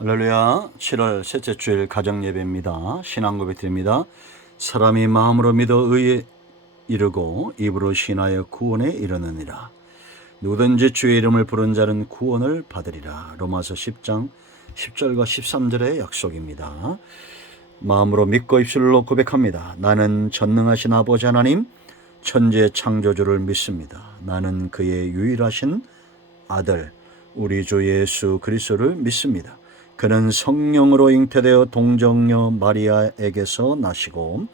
할렐루야. 7월 셋째 주일 가정예배입니다. 신앙고백 드립니다. 사람이 마음으로 믿어 의에 이르고 입으로 신하여 구원에 이르느니라. 누구든지 주의 이름을 부른 자는 구원을 받으리라. 로마서 10장 10절과 13절의 약속입니다. 마음으로 믿고 입술로 고백합니다. 나는 전능하신 아버지 하나님 천지의 창조주를 믿습니다. 나는 그의 유일하신 아들 우리 주 예수 그리스도를 믿습니다. 그는 성령으로 잉태되어 동정녀 마리아에게서 나시고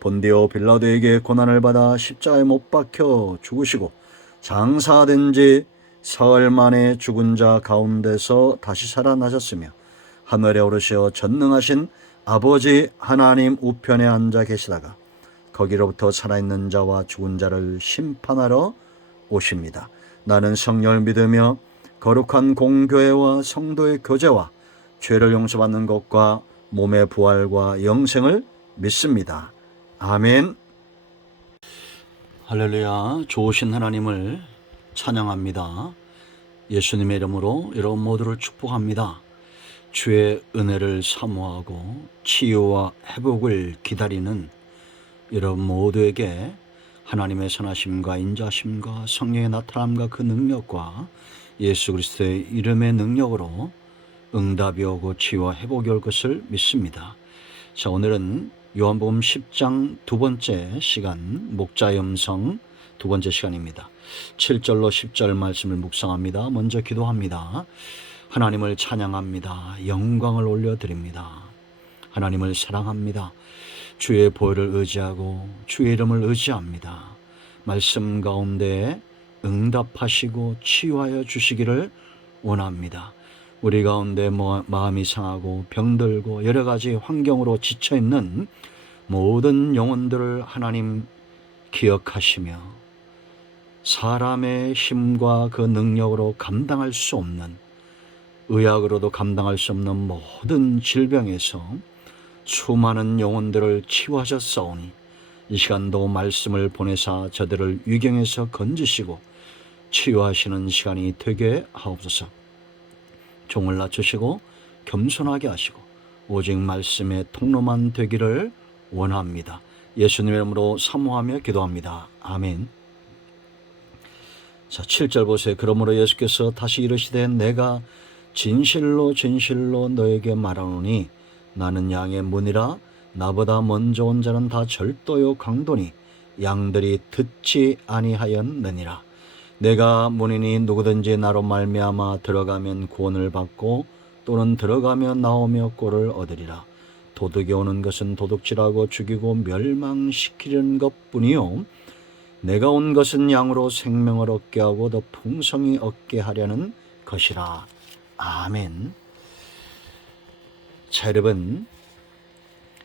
본디오 빌라도에게 고난을 받아 십자가에 못 박혀 죽으시고 장사된 지 사흘 만에 죽은 자 가운데서 다시 살아나셨으며 하늘에 오르시어 전능하신 아버지 하나님 우편에 앉아 계시다가 거기로부터 살아있는 자와 죽은 자를 심판하러 오십니다. 나는 성령을 믿으며 거룩한 공교회와 성도의 교제와 죄를 용서받는 것과 몸의 부활과 영생을 믿습니다. 아멘. 할렐루야. 좋으신 하나님을 찬양합니다. 예수님의 이름으로 여러분 모두를 축복합니다. 주의 은혜를 사모하고 치유와 회복을 기다리는 여러분 모두에게 하나님의 선하심과 인자심과 성령의 나타남과 그 능력과 예수 그리스도의 이름의 능력으로 응답이 오고 치유와 회복이 올 것을 믿습니다. 자, 오늘은 요한복음 10장 두 번째 시간, 목자의 음성 두 번째 시간입니다. 7절로 10절 말씀을 묵상합니다. 먼저 기도합니다. 하나님을 찬양합니다. 영광을 올려드립니다. 하나님을 사랑합니다. 주의 보혈을 의지하고 주의 이름을 의지합니다. 말씀 가운데 응답하시고 치유하여 주시기를 원합니다. 우리 가운데 마음이 상하고 병들고 여러 가지 환경으로 지쳐있는 모든 영혼들을 하나님 기억하시며 사람의 힘과 그 능력으로 감당할 수 없는, 의학으로도 감당할 수 없는 모든 질병에서 수많은 영혼들을 치유하셨사오니 이 시간도 말씀을 보내사 저들을 위경에서 건지시고 치유하시는 시간이 되게 하옵소서. 종을 낮추시고 겸손하게 하시고 오직 말씀의 통로만 되기를 원합니다. 예수님의 이름으로 사모하며 기도합니다. 아멘. 자, 7절 보세요. 그러므로 예수께서 다시 이르시되 내가 진실로 진실로 너에게 말하노니 나는 양의 문이라 나보다 먼저 온 자는 다 절도요 강도니 양들이 듣지 아니하였느니라. 내가 문이니 누구든지 나로 말미암아 들어가면 구원을 받고 또는 들어가며 나오며 꼴을 얻으리라. 도둑이 오는 것은 도둑질하고 죽이고 멸망시키려는 것뿐이요 내가 온 것은 양으로 생명을 얻게 하고 더 풍성히 얻게 하려는 것이라. 아멘. 자, 여러분,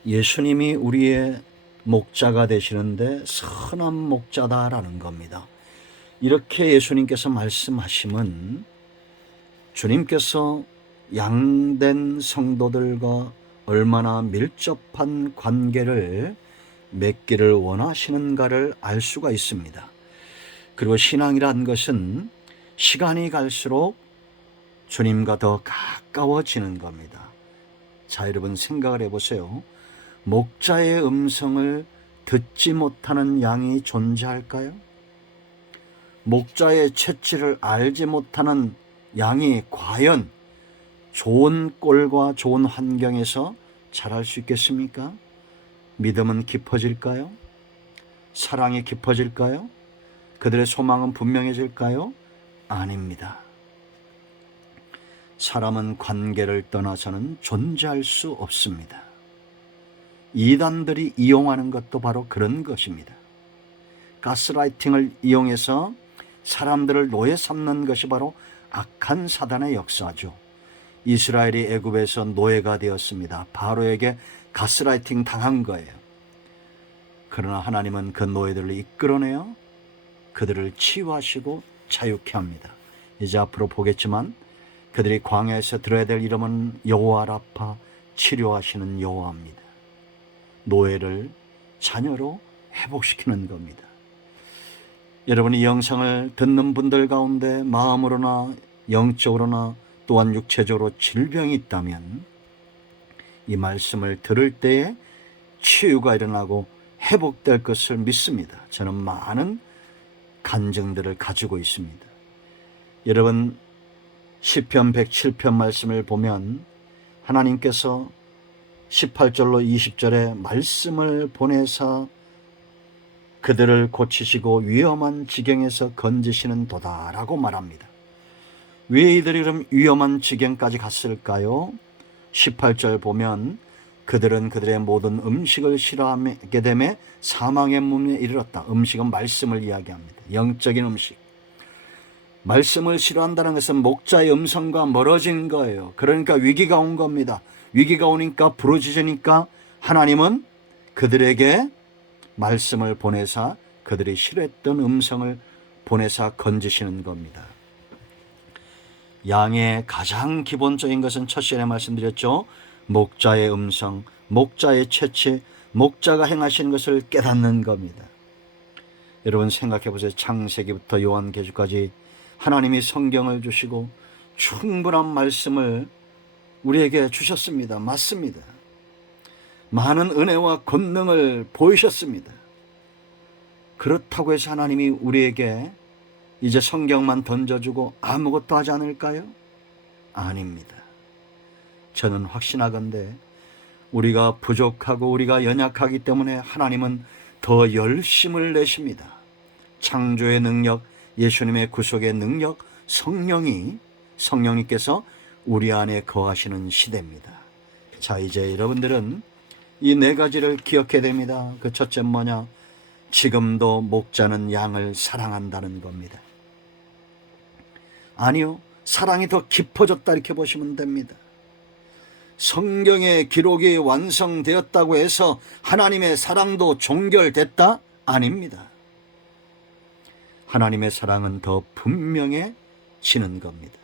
예수님이 우리의 목자가 되시는데 선한 목자다라는 겁니다. 이렇게 예수님께서 말씀하시면 주님께서 양된 성도들과 얼마나 밀접한 관계를 맺기를 원하시는가를 알 수가 있습니다. 그리고 신앙이란 것은 시간이 갈수록 주님과 더 가까워지는 겁니다. 자, 여러분 생각을 해보세요. 목자의 음성을 듣지 못하는 양이 존재할까요? 목자의 채취를 알지 못하는 양이 과연 좋은 꼴과 좋은 환경에서 자랄 수 있겠습니까? 믿음은 깊어질까요? 사랑이 깊어질까요? 그들의 소망은 분명해질까요? 아닙니다. 사람은 관계를 떠나서는 존재할 수 없습니다. 이단들이 이용하는 것도 바로 그런 것입니다. 가스라이팅을 이용해서 사람들을 노예 삼는 것이 바로 악한 사단의 역사죠. 이스라엘이 애굽에서 노예가 되었습니다. 바로에게 가스라이팅 당한 거예요. 그러나 하나님은 그 노예들을 이끌어내어 그들을 치유하시고 자유케 합니다. 이제 앞으로 보겠지만 그들이 광야에서 들어야 될 이름은 여호와 라파, 치료하시는 여호와입니다. 노예를 자녀로 회복시키는 겁니다. 여러분, 이 영상을 듣는 분들 가운데 마음으로나 영적으로나 또한 육체적으로 질병이 있다면 이 말씀을 들을 때에 치유가 일어나고 회복될 것을 믿습니다. 저는 많은 간증들을 가지고 있습니다. 여러분, 시편 107편 말씀을 보면 하나님께서 18절로 20절에 말씀을 보내사 그들을 고치시고 위험한 지경에서 건지시는 도다라고 말합니다. 왜 이들이 그럼 위험한 지경까지 갔을까요? 18절 보면 그들은 그들의 모든 음식을 싫어하게 되매 사망의 문에 이르렀다. 음식은 말씀을 이야기합니다. 영적인 음식. 말씀을 싫어한다는 것은 목자의 음성과 멀어진 거예요. 그러니까 위기가 온 겁니다. 위기가 오니까 부르짖으니까 하나님은 그들에게 말씀을 보내사 그들이 싫어했던 음성을 보내사 건지시는 겁니다. 양의 가장 기본적인 것은 첫 시간에 말씀드렸죠. 목자의 음성, 목자의 채취, 목자가 행하시는 것을 깨닫는 겁니다. 여러분 생각해 보세요. 창세기부터 요한계시까지 하나님이 성경을 주시고 충분한 말씀을 우리에게 주셨습니다. 맞습니다. 많은 은혜와 권능을 보이셨습니다. 그렇다고 해서 하나님이 우리에게 이제 성경만 던져주고 아무것도 하지 않을까요? 아닙니다. 저는 확신하건대 우리가 부족하고 우리가 연약하기 때문에 하나님은 더 열심을 내십니다. 창조의 능력, 예수님의 구속의 능력, 성령님께서 우리 안에 거하시는 시대입니다. 자, 이제 여러분들은 이 네 가지를 기억해야 됩니다. 그 첫째 뭐냐? 지금도 목자는 양을 사랑한다는 겁니다. 아니요, 사랑이 더 깊어졌다 이렇게 보시면 됩니다. 성경의 기록이 완성되었다고 해서 하나님의 사랑도 종결됐다? 아닙니다. 하나님의 사랑은 더 분명해지는 겁니다.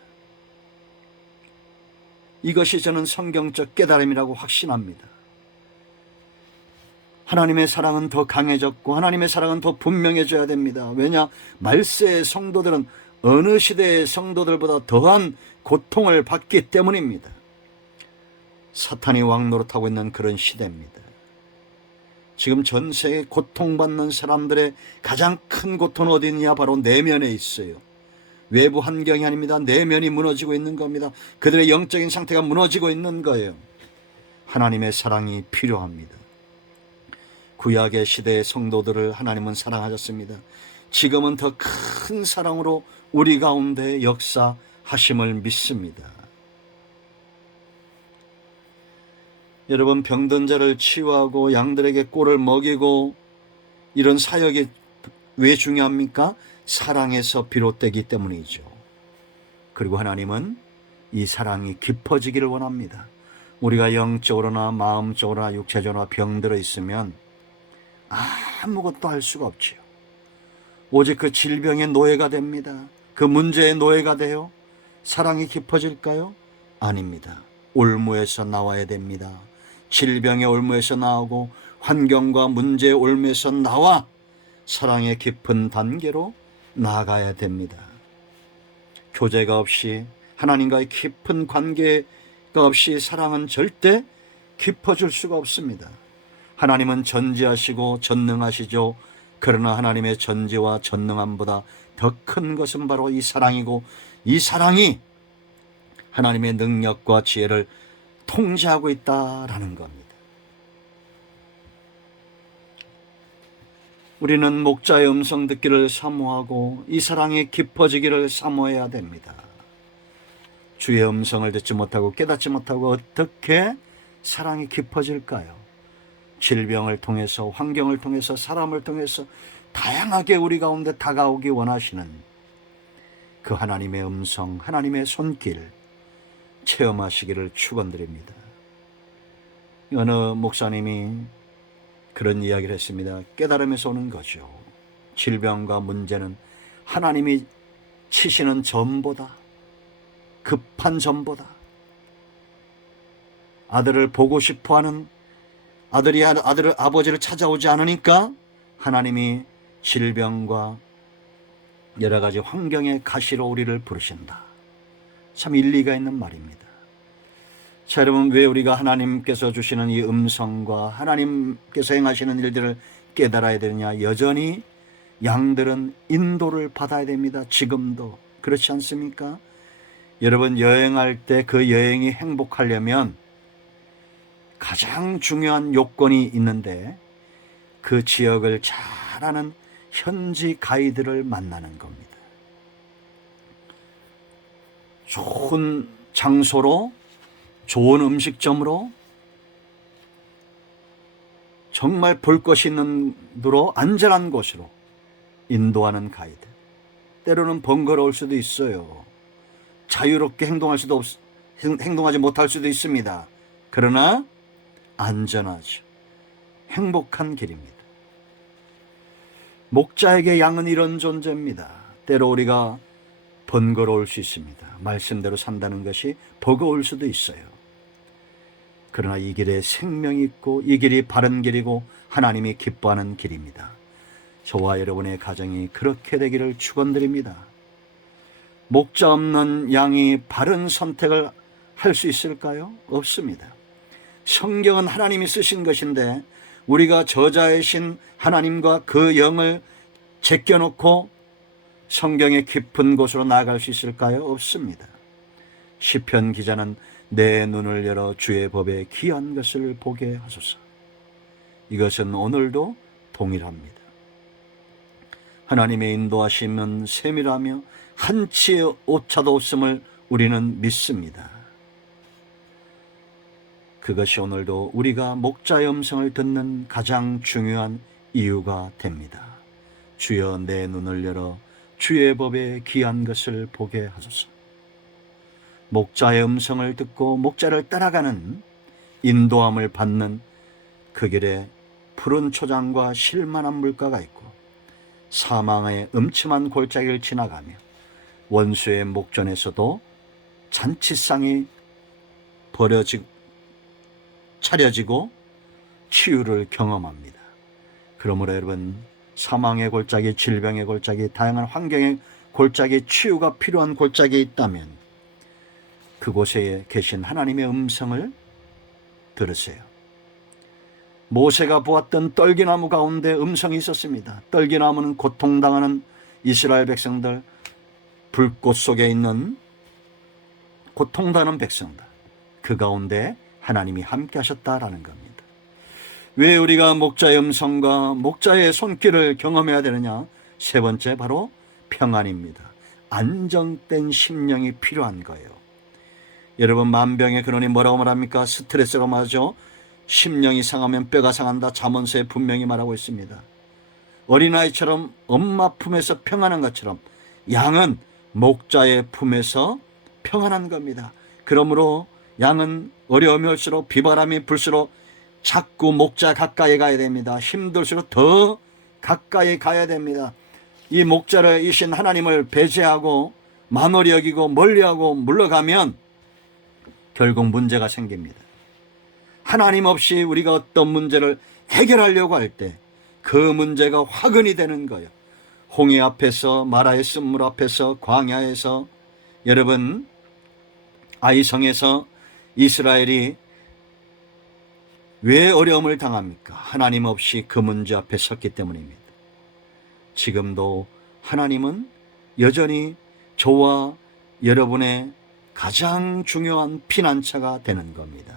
이것이 저는 성경적 깨달음이라고 확신합니다. 하나님의 사랑은 더 강해졌고 하나님의 사랑은 더 분명해져야 됩니다. 왜냐? 말세의 성도들은 어느 시대의 성도들보다 더한 고통을 받기 때문입니다. 사탄이 왕노릇하고 있는 그런 시대입니다. 지금 전 세계 고통받는 사람들의 가장 큰 고통은 어디 있냐? 바로 내면에 있어요. 외부 환경이 아닙니다. 내면이 무너지고 있는 겁니다. 그들의 영적인 상태가 무너지고 있는 거예요. 하나님의 사랑이 필요합니다. 구약의 시대의 성도들을 하나님은 사랑하셨습니다. 지금은 더 큰 사랑으로 우리 가운데 역사하심을 믿습니다. 여러분, 병든 자를 치유하고 양들에게 꼴을 먹이고 이런 사역이 왜 중요합니까? 사랑에서 비롯되기 때문이죠. 그리고 하나님은 이 사랑이 깊어지기를 원합니다. 우리가 영적으로나 마음적으로나 육체적으로나 병들어 있으면 아무것도 할 수가 없지요. 오직 그 질병의 노예가 됩니다. 그 문제의 노예가 돼요. 사랑이 깊어질까요? 아닙니다. 올무에서 나와야 됩니다. 질병의 올무에서 나오고 환경과 문제의 올무에서 나와 사랑의 깊은 단계로 나아가야 됩니다. 교제가 없이 하나님과의 깊은 관계가 없이 사랑은 절대 깊어질 수가 없습니다. 하나님은 전지하시고 전능하시죠. 그러나 하나님의 전지와 전능함보다 더 큰 것은 바로 이 사랑이고 이 사랑이 하나님의 능력과 지혜를 통제하고 있다라는 겁니다. 우리는 목자의 음성 듣기를 사모하고 이 사랑이 깊어지기를 사모해야 됩니다. 주의 음성을 듣지 못하고 깨닫지 못하고 어떻게 사랑이 깊어질까요? 질병을 통해서, 환경을 통해서, 사람을 통해서 다양하게 우리 가운데 다가오기 원하시는 그 하나님의 음성, 하나님의 손길 체험하시기를 축원드립니다. 어느 목사님이 그런 이야기를 했습니다. 깨달음에서 오는 거죠. 질병과 문제는 하나님이 치시는 점보다, 급한 점보다, 아들을 보고 싶어하는 아들이 아버지를 찾아오지 않으니까 하나님이 질병과 여러 가지 환경의 가시로 우리를 부르신다. 참 일리가 있는 말입니다. 자, 여러분, 왜 우리가 하나님께서 주시는 이 음성과 하나님께서 행하시는 일들을 깨달아야 되느냐? 여전히 양들은 인도를 받아야 됩니다. 지금도 그렇지 않습니까? 여러분, 여행할 때 그 여행이 행복하려면 가장 중요한 요건이 있는데, 그 지역을 잘 아는 현지 가이드를 만나는 겁니다. 좋은 장소로, 좋은 음식점으로, 정말 볼 것이 있는 데로, 안전한 곳으로 인도하는 가이드. 때로는 번거로울 수도 있어요. 자유롭게 행동하지 못할 수도 있습니다. 그러나 안전하죠. 행복한 길입니다. 목자에게 양은 이런 존재입니다. 때로 우리가 번거로울 수 있습니다. 말씀대로 산다는 것이 버거울 수도 있어요. 그러나 이 길에 생명이 있고 이 길이 바른 길이고 하나님이 기뻐하는 길입니다. 저와 여러분의 가정이 그렇게 되기를 축원드립니다. 목자 없는 양이 바른 선택을 할 수 있을까요? 없습니다. 성경은 하나님이 쓰신 것인데 우리가 저자이신 하나님과 그 영을 제껴놓고 성경의 깊은 곳으로 나아갈 수 있을까요? 없습니다. 시편 기자는 내 눈을 열어 주의 법에 귀한 것을 보게 하소서. 이것은 오늘도 동일합니다. 하나님의 인도하심은 세밀하며 한치의 오차도 없음을 우리는 믿습니다. 그것이 오늘도 우리가 목자의 음성을 듣는 가장 중요한 이유가 됩니다. 주여 내 눈을 열어 주의 법에 귀한 것을 보게 하소서. 목자의 음성을 듣고 목자를 따라가는 인도함을 받는 그 길에 푸른 초장과 실만한 물가가 있고 사망의 음침한 골짜기를 지나가며 원수의 목전에서도 잔치상이 차려지고 치유를 경험합니다. 그러므로 여러분, 사망의 골짜기, 질병의 골짜기, 다양한 환경의 골짜기, 치유가 필요한 골짜기에 있다면 그곳에 계신 하나님의 음성을 들으세요. 모세가 보았던 떨기나무 가운데 음성이 있었습니다. 떨기나무는 고통당하는 이스라엘 백성들, 불꽃 속에 있는 고통당하는 백성들, 그 가운데 하나님이 함께 하셨다라는 겁니다. 왜 우리가 목자의 음성과 목자의 손길을 경험해야 되느냐? 세 번째, 바로 평안입니다. 안정된 심령이 필요한 거예요. 여러분, 만병의 근원이 뭐라고 말합니까? 스트레스라고 말하죠. 심령이 상하면 뼈가 상한다. 잠언서에 분명히 말하고 있습니다. 어린아이처럼 엄마 품에서 평안한 것처럼 양은 목자의 품에서 평안한 겁니다. 그러므로 양은 어려움이 올수록, 비바람이 불수록 자꾸 목자 가까이 가야 됩니다. 힘들수록 더 가까이 가야 됩니다. 이 목자를 이신 하나님을 배제하고 만홀히 여기고 멀리하고 물러가면 결국 문제가 생깁니다. 하나님 없이 우리가 어떤 문제를 해결하려고 할 때 그 문제가 화근이 되는 거예요. 홍해 앞에서, 마라의 쓴물 앞에서, 광야에서, 여러분, 아이성에서 이스라엘이 왜 어려움을 당합니까? 하나님 없이 그 문제 앞에 섰기 때문입니다. 지금도 하나님은 여전히 저와 여러분의 가장 중요한 피난처가 되는 겁니다.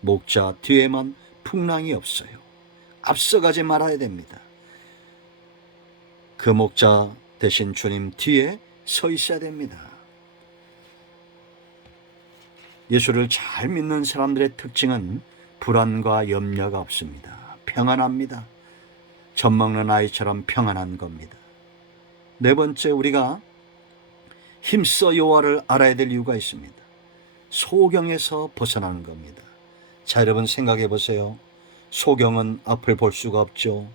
목자 뒤에만 풍랑이 없어요. 앞서가지 말아야 됩니다. 그 목자 대신 주님 뒤에 서 있어야 됩니다. 예수를 잘 믿는 사람들의 특징은 불안과 염려가 없습니다. 평안합니다. 젖 먹는 아이처럼 평안한 겁니다. 네 번째, 우리가 힘써 여호와를 알아야 될 이유가 있습니다. 소경에서 벗어나는 겁니다. 자, 여러분 생각해 보세요. 소경은 앞을 볼 수가 없죠.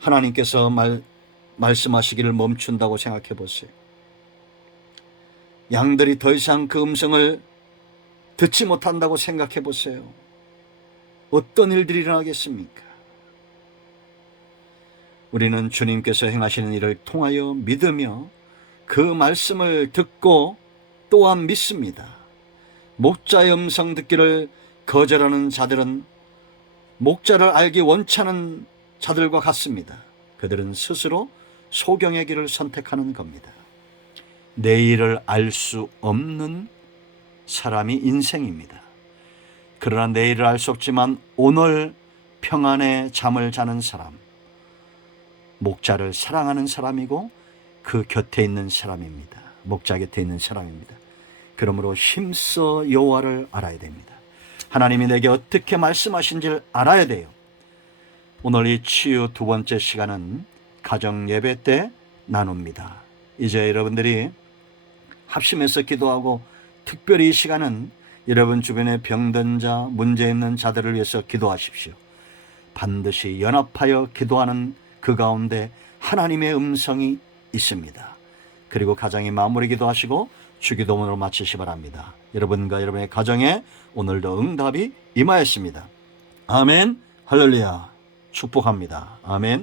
하나님께서 말씀하시기를 멈춘다고 생각해 보세요. 양들이 더 이상 그 음성을 듣지 못한다고 생각해 보세요. 어떤 일들이 일어나겠습니까? 우리는 주님께서 행하시는 일을 통하여 믿으며 그 말씀을 듣고 또한 믿습니다. 목자의 음성 듣기를 거절하는 자들은 목자를 알기 원치 않은 자들과 같습니다. 그들은 스스로 소경의 길을 선택하는 겁니다. 내일을 알 수 없는 사람이 인생입니다. 그러나 내일을 알 수 없지만 오늘 평안의 잠을 자는 사람, 목자를 사랑하는 사람이고 그 곁에 있는 사람입니다. 목자 곁에 있는 사람입니다. 그러므로 힘써 여호와를 알아야 됩니다. 하나님이 내게 어떻게 말씀하신지를 알아야 돼요. 오늘 이 치유 두 번째 시간은 가정 예배 때 나눕니다. 이제 여러분들이 합심해서 기도하고 특별히 이 시간은 여러분 주변에 병든 자, 문제 있는 자들을 위해서 기도하십시오. 반드시 연합하여 기도하는 그 가운데 하나님의 음성이 있습니다. 그리고 가정이 마무리 기도하시고 주기도문으로 마치시 바랍니다. 여러분과 여러분의 가정에 오늘도 응답이 임하였습니다. 아멘. 할렐루야. 축복합니다. 아멘.